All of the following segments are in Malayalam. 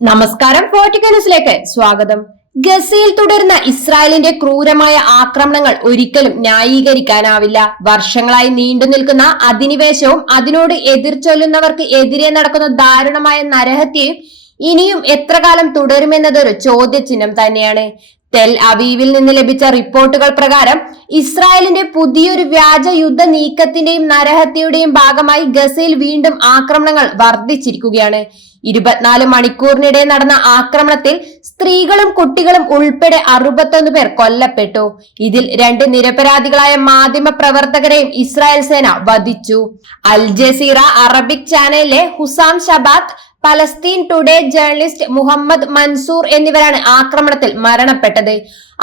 നമസ്കാരം ഫോർട്ടിക്കൽ ന്യൂസിലേക്ക് സ്വാഗതം. ഗസയിൽ തുടരുന്ന ഇസ്രായേലിന്റെ ക്രൂരമായ ആക്രമണങ്ങൾ ഒരിക്കലും ന്യായീകരിക്കാനാവില്ല. വർഷങ്ങളായി നീണ്ടു നിൽക്കുന്ന അധിനിവേശവും അതിനോട് എതിർച്ചൊല്ലുന്നവർക്ക് എതിരെ നടക്കുന്ന ദാരുണമായ നരഹത്യയും ഇനിയും എത്ര കാലം തുടരുമെന്നതൊരു ചോദ്യചിഹ്നം തന്നെയാണ്. തെൽ അവീവിൽ നിന്ന് ലഭിച്ച റിപ്പോർട്ടുകൾ പ്രകാരം ഇസ്രായേലിന്റെ പുതിയൊരു വ്യാജ യുദ്ധ നീക്കത്തിന്റെയും നരഹത്യയുടെയും ഭാഗമായി ഗസയിൽ വീണ്ടും ആക്രമണങ്ങൾ വർദ്ധിച്ചിരിക്കുകയാണ്. ഇരുപത്തിനാല് മണിക്കൂറിനിടെ നടന്ന ആക്രമണത്തിൽ സ്ത്രീകളും കുട്ടികളും ഉൾപ്പെടെ അറുപത്തൊന്ന് പേർ കൊല്ലപ്പെട്ടു. ഇതിൽ രണ്ട് നിരപരാധികളായ മാധ്യമ പ്രവർത്തകരെയും ഇസ്രായേൽ സേന വധിച്ചു. അൽ ജസീറ അറബിക് ചാനലിലെ Hussam Shabat Palestine Today journalist Muhammad Mansour എന്നിവരാണ് ആക്രമണത്തിൽ മരണപ്പെട്ടത്.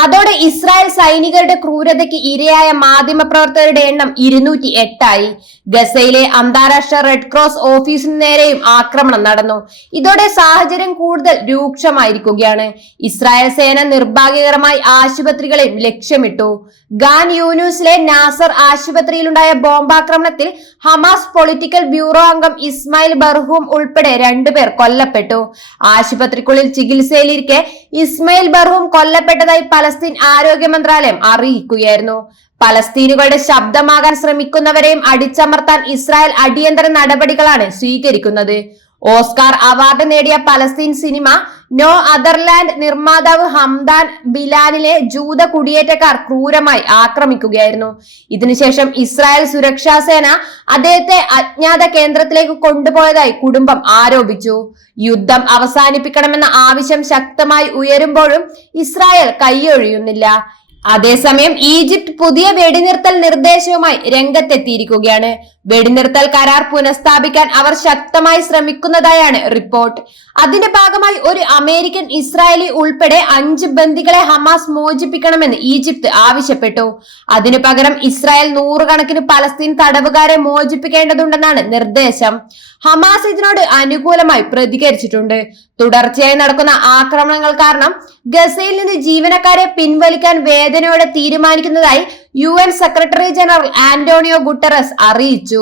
അതോടെ ഇസ്രായേൽ സൈനികരുടെ ക്രൂരതയ്ക്ക് ഇരയായ മാധ്യമപ്രവർത്തകരുടെ എണ്ണം ഇരുന്നൂറ്റി എട്ടായി ഗസയിലെ അന്താരാഷ്ട്ര റെഡ് ക്രോസ് ഓഫീസിന് നേരെയും ആക്രമണം നടന്നു. ഇതോടെ സാഹചര്യം കൂടുതൽ രൂക്ഷമായിരിക്കുകയാണ്. ഇസ്രായേൽ സേന നിർഭാഗ്യകരമായി ആശുപത്രികളെയും ലക്ഷ്യമിട്ടു. ഗാൻ യൂനൂസിലെ നാസർ ആശുപത്രിയിലുണ്ടായ ബോംബാക്രമണത്തിൽ ഹമാസ് പൊളിറ്റിക്കൽ ബ്യൂറോ അംഗം ഇസ്മായിൽ ബർഹൂം ഉൾപ്പെടെ രണ്ടുപേർ കൊല്ലപ്പെട്ടു. ആശുപത്രിക്കുള്ളിൽ ചികിത്സയിലിരിക്കെ ഇസ്മായിൽ ബർഹൂം കൊല്ലപ്പെട്ടതായി പലസ്തീൻ ആരോഗ്യ മന്ത്രാലയം അറിയിക്കുകയായിരുന്നു. പലസ്തീനുകളുടെ ശബ്ദമാകാൻ ശ്രമിക്കുന്നവരെയും അടിച്ചമർത്താൻ ഇസ്രായേൽ അടിയന്തര നടപടികളാണ് സ്വീകരിക്കുന്നത്. ഓസ്കാർ അവാർഡ് നേടിയ Palestine cinema no other land നിർമ്മാതാവ് ഹംദാൻ ബിലാനിലെ ജൂത കുടിയേറ്റക്കാർ ക്രൂരമായി ആക്രമിക്കുകയായിരുന്നു. ഇതിനുശേഷം ഇസ്രായേൽ സുരക്ഷാ സേന അദ്ദേഹത്തെ അജ്ഞാത കേന്ദ്രത്തിലേക്ക് കൊണ്ടുപോയതായി കുടുംബം ആരോപിച്ചു. യുദ്ധം അവസാനിപ്പിക്കണമെന്ന ആവശ്യം ശക്തമായി ഉയരുമ്പോഴും ഇസ്രായേൽ കൈയൊഴിയുന്നില്ല. അതേസമയം ഈജിപ്ത് പുതിയ വെടിനിർത്തൽ നിർദ്ദേശവുമായി രംഗത്തെത്തിയിരിക്കുകയാണ്. വെടിനിർത്തൽ കരാർ പുനഃസ്ഥാപിക്കാൻ അവർ ശക്തമായി ശ്രമിക്കുന്നതായാണ് റിപ്പോർട്ട്. അതിന്റെ ഭാഗമായി ഒരു അമേരിക്കൻ ഇസ്രായേലി ഉൾപ്പെടെ അഞ്ച് ബന്ദികളെ ഹമാസ് മോചിപ്പിക്കണമെന്ന് ഈജിപ്ത് ആവശ്യപ്പെട്ടു. അതിനു പകരം ഇസ്രായേൽ നൂറുകണക്കിന് പലസ്തീൻ തടവുകാരെ മോചിപ്പിക്കേണ്ടതുണ്ടെന്നാണ് നിർദ്ദേശം. ഹമാസ് ഇതിനോട് അനുകൂലമായി പ്രതികരിച്ചിട്ടുണ്ട്. തുടർച്ചയായി നടക്കുന്ന ആക്രമണങ്ങൾ കാരണം ഗസയിൽ നിന്ന് ജീവനക്കാരെ പിൻവലിക്കാൻ വേദനയോടെ തീരുമാനിക്കുന്നതായി U secretary general Antonio Guterres അറിയിച്ചു.